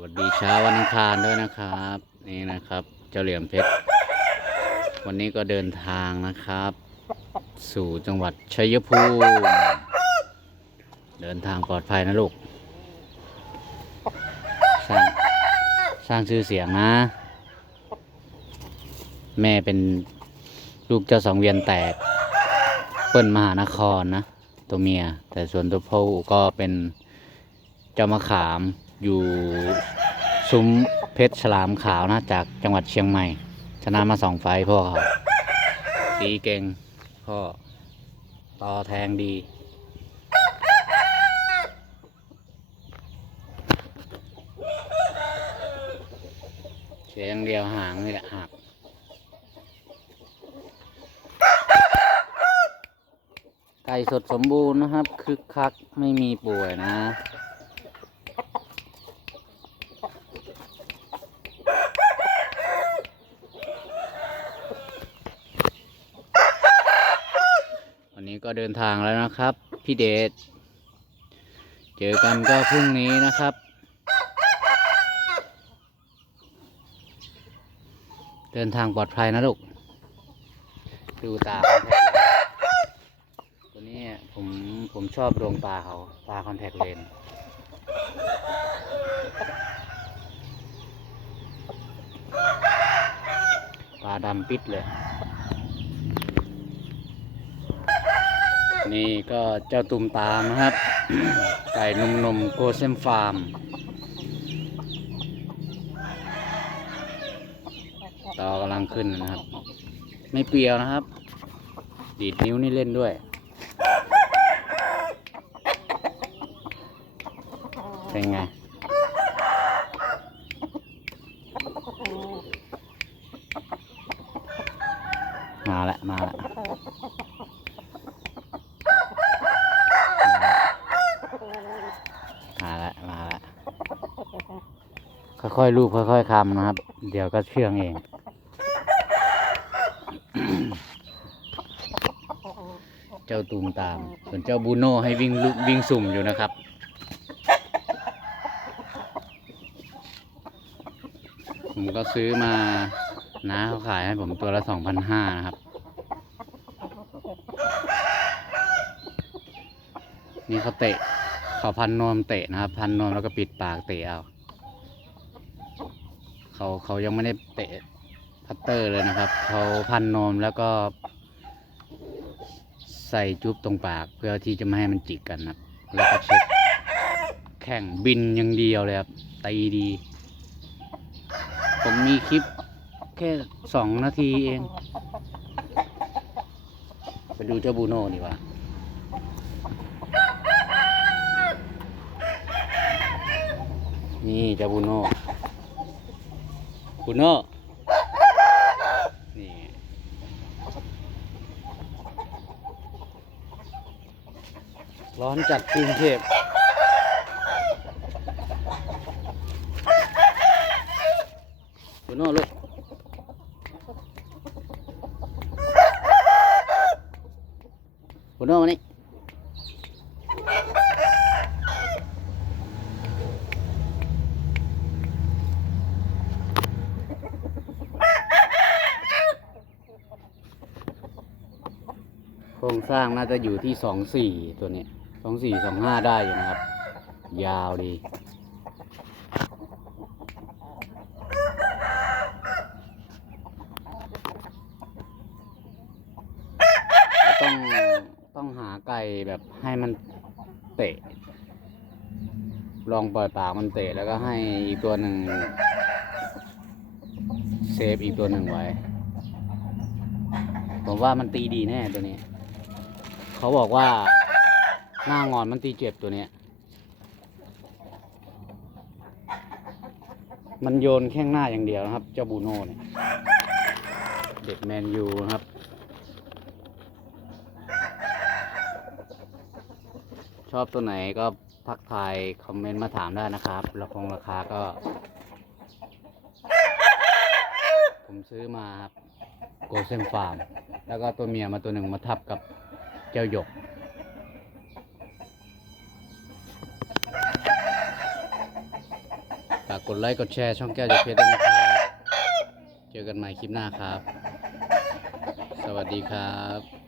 วัสดีเช้าวันอังคารด้วยนะครับ นี่นะครับ เจ้าเหลี่ยมเพชร วันนี้ก็เดินทางนะครับ สู่จังหวัดชัยภูมิเดินทางปลอดภัยนะลูก สร้างสร้างชื่อเสียงนะ แม่เป็นลูกเจ้าสองเวียนแตก เปิ้ลมหานครนะ ตัวเมีย แต่ส่วนตัวผู้ก็เป็นเจ้ามะขาม อยู่ซุ้มเพชรฉลามขาวนะจากจังหวัดเชียงใหม่ ชนะมาสองไฟพ่อเขาตีเก่งพ่อต่อแทงดี เสียงเดียวหางนี่แหละหักไก่สดสมบูรณ์นะครับ คึกคักไม่มีป่วยนะ ก็เดินทางแล้วนะครับ พี่เดชเจอกันก็พรุ่งนี้นะครับ เดินทางปลอดภัยนะลูก ดูตาตัวนี้ผมผมชอบดวงตาเขาตาคอนแทคเลนส์ตาดำปิดเลย นี่ก็เจ้าตุ่มตามนะครับ ไก่นมนมโกเซมฟาร์ม ต่อกำลังขึ้นนะครับ ไม่เปรียวนะครับ ดีดนิ้วนี่เล่นด้วย เป็นไงมาล้วมาล้วมาแล้วมาแล้ว ค่อยๆลูบค่อยๆคำนะครับ เดี๋ยวก็เชื่องเอง เจ้าตูมตาม ส่วนเจ้าบูโน่ให้วิ่งลุวิ่งสุ่มอยู่นะครับ ผมก็ซื้อมาน้าเขาขายให้ผมตัวละสองพันห้านะครับ นี่เขาเตะเขาพันนวมเตะนะครับ พันนวมแล้วก็ปิดปากเตะเอา เขาเขายังไม่ได้เตะพัตเตอร์เลยนะครับ เขาพันนมแล้วก็ ใส่จุ๊บตรงปากเพื่อที่จะไม่ให้มันจิกกันนะครับ แล้วก็เช็คแข่งบินอย่างเดียวเลยครับตีดี ผมมีคลิปแค่สองนาทีเอง ไปดูเจ้าบูโน่ดีกว่านี่เจ้าบูโน่ คุณเนาะนี่ร้อนจัดกรุงเทพคุณเนาะลูกคุณเนาะมานี่โครงสร้างน่าจะอยู่ที่สองสี่ตัวนี้สองสี่สองห้าได้อยู่นะครับ ยาวดีต้องต้องหาไก่แบบให้มันเตะ ลองปล่อยปากมันเตะแล้วก็ให้อีกตัวหนึ่งเซฟอีกตัวหนึ่งไว้ ผมว่ามันตีดีแน่ตัวนี้ เขาบอกว่า หน้างอนมันตีเจ็บตัวเนี้ย มันโยนแข้งหน้าอย่างเดียวนะครับ เจ้าบูโน่เนี่ย เด็กแมนยูนะครับ ชอบตัวไหนก็ทักทายคอมเมนต์มาถามได้นะครับราคงราคาก็ ผมซื้อมาครับโกเซมฟาร์ม แล้วก็ตัวเมียมาตัวหนึ่งมาทับกับ เจ้าหยก ฝากกดไลค์กดแชร์ช่องแก้วหยกเพชรด้วยนะครับ เจอกันใหม่คลิปหน้าครับ สวัสดีครับ